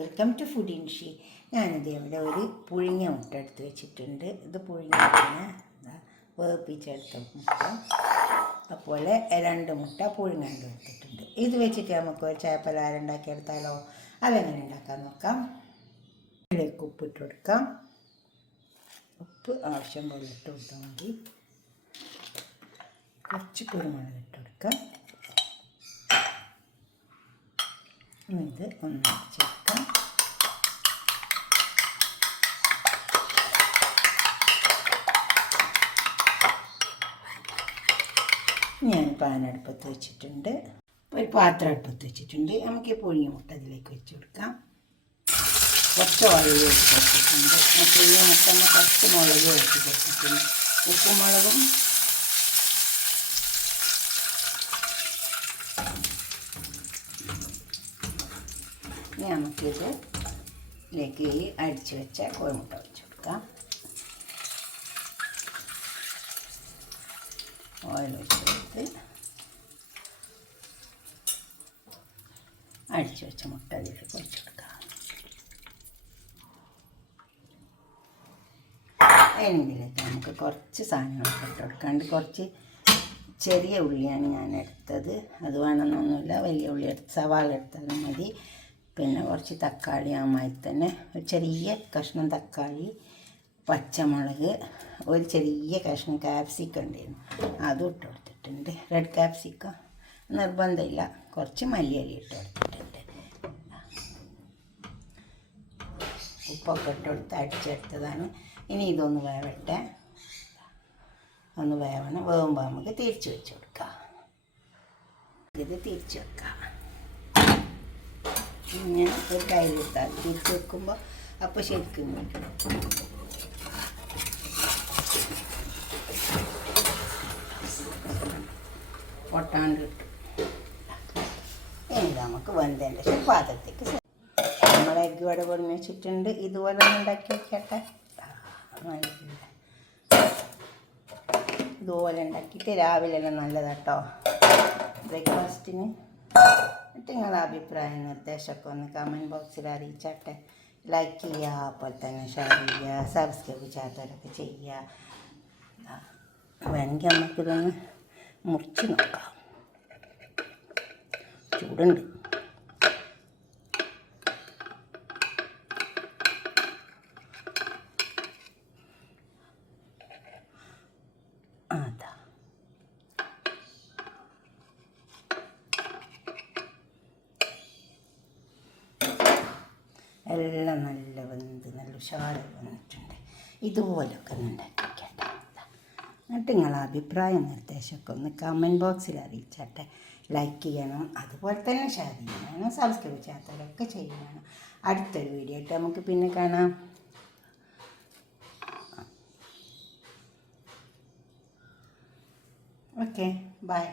Welcome to food ഇൻഷി. ഞാനിതേപോലെ ഒരു പുഴുങ്ങിയ മുട്ട എടുത്ത് വെച്ചിട്ടുണ്ട്. ഇത് പുഴുങ്ങിയതിന് വേപ്പിച്ചെടുത്ത മുട്ട, അതുപോലെ 2 മുട്ട പുഴുങ്ങാണ്ട് എടുത്തിട്ടുണ്ട്. ഇത് വെച്ചിട്ട് നമുക്ക് ഒരു ചായപ്പലഹാരം ഉണ്ടാക്കിയെടുത്താലോ? അതെങ്ങനെ ഉണ്ടാക്കാൻ നോക്കാം. ഇതിലേക്ക് ഉപ്പിട്ട് കൊടുക്കാം. ഉപ്പ് ആവശ്യം പോലെ ഇട്ട് കൊടുത്താൽ മതി. കുറച്ച് കുരുമുളക് ഇട്ട് കൊടുക്കാം. ഇത് ഒന്ന് അടച്ചെടുക്കാം. ഞാൻ പാൻ അടുപ്പത്ത് വെച്ചിട്ടുണ്ട്. ഒരു പാത്രം അടുപ്പത്ത് വെച്ചിട്ടുണ്ട്. നമുക്ക് ഈ പുഴുങ്ങിയ മുട്ട അതിലേക്ക് വെച്ച് കൊടുക്കാം. കുറച്ച് ഓയിൽ വെച്ച് കൊടുത്തിട്ടുണ്ട്. പുഴുങ്ങിയ മുട്ട കുറച്ച് മുളക് വെച്ച് കൊടുത്തിട്ടുണ്ട്. ഉപ്പും മുളകും നമുക്കിതിലേക്ക് ഈ അടിച്ചു വെച്ച കോഴിമുട്ട വെച്ച് കൊടുക്കാം. ഓയിൽ വെച്ച് കൊടുത്ത് അടിച്ചു വെച്ച മുട്ട അതിലേക്ക് വെച്ച് കൊടുക്കാം. അതിനിതിലേക്ക് നമുക്ക് കുറച്ച് സാധനങ്ങളൊക്കെ ഇട്ട് കൊടുക്കാണ്ട്, കുറച്ച് ചെറിയ ഉള്ളിയാണ് ഞാൻ എടുത്തത്. അത് വേണമെന്നൊന്നുമില്ല, വലിയ ഉള്ളി എടുത്ത് സവാള എടുത്താലും മതി. പിന്നെ കുറച്ച് തക്കാളി, ആമായി തന്നെ ഒരു ചെറിയ കഷ്ണം തക്കാളി, പച്ചമുളക്, ഒരു ചെറിയ കഷ്ണം ക്യാപ്സിക്കം ഉണ്ടായിരുന്നു, അതും ഇട്ട് കൊടുത്തിട്ടുണ്ട്. റെഡ് ക്യാപ്സിക്കം നിർബന്ധമില്ല. കുറച്ച് മല്ലിയില ഇട്ട് കൊടുത്തിട്ടുണ്ട്. ഉപ്പൊക്കെ ഇട്ട് കൊടുത്ത് അടിച്ചെടുത്തതാണ്. ഇനി ഇതൊന്ന് വേവട്ടെ. ഒന്ന് വേവണം. വേവുമ്പോൾ നമുക്ക് തിരിച്ച് വെച്ച് കൊടുക്കാം. ഇത് തിരിച്ച് വെക്കാം. ഇങ്ങനെ ഒരു കയ്യിലിട്ടാൽ തിരിച്ച് വെക്കുമ്പോൾ അപ്പോൾ ശരിക്കും പൊട്ടാണ്ട് കിട്ടും. ഇനി നമുക്ക് വെന്തതിൻ്റെ ശേഷം പാത്രത്തേക്ക് നമ്മൾ എഗ്ഗ് വട പൊടിഞ്ഞ് വെച്ചിട്ടുണ്ട്. ഇതുപോലെ ഒന്ന് ഉണ്ടാക്കി വെക്കട്ടെ. ഇതുപോലെ ഉണ്ടാക്കിയിട്ട് രാവിലെ നല്ലതാട്ടോ ബ്രേക്ക്ഫാസ്റ്റിന്. എന്നിട്ട് നിങ്ങളുടെ അഭിപ്രായം നിർദ്ദേശമൊക്കെ ഒന്ന് കമൻറ്റ് ബോക്സിൽ അറിയിച്ചാട്ടെ. ലൈക്ക് ചെയ്യുക, അതുപോലെ തന്നെ ഷെയർ ചെയ്യുക, സബ്സ്ക്രൈബ് ചെയ്യാത്തവരൊക്കെ ചെയ്യുക. വേണമെങ്കിൽ നമുക്കിതൊന്ന് മുറിച്ച് നോക്കാം. ചൂടുണ്ട്. അതാ എല്ലാം നല്ല വെന്ത് നല്ല ഉഷാറ് വന്നിട്ടുണ്ട്. ഇതുപോലൊക്കെ ഒന്ന് ഉണ്ടാക്കിക്കട്ടെ. എന്നിട്ട് നിങ്ങളെ അഭിപ്രായം നിർദ്ദേശമൊക്കെ ഒന്ന് കമൻറ്റ് ബോക്സിൽ അറിയിച്ചാട്ടെ. ലൈക്ക് ചെയ്യണം, അതുപോലെ തന്നെ ഷെയർ ചെയ്യണം, സബ്സ്ക്രൈബ് ചെയ്യാത്തവരൊക്കെ ചെയ്യണം. അടുത്തൊരു വീഡിയോ ആയിട്ട് നമുക്ക് പിന്നെ കാണാം. Okay, by.